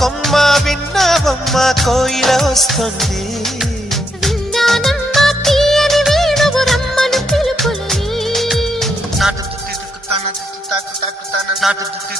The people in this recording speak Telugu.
కొమ్మ విన్నావమ్మ కోయిల వస్తుంది. విన్నానమ్మ తీయని వేణువు రమ్మను పిలుపులని. నాటు తుత్తి తుక్కుతాన తాకు తాకుతాన నాటు తుత్తి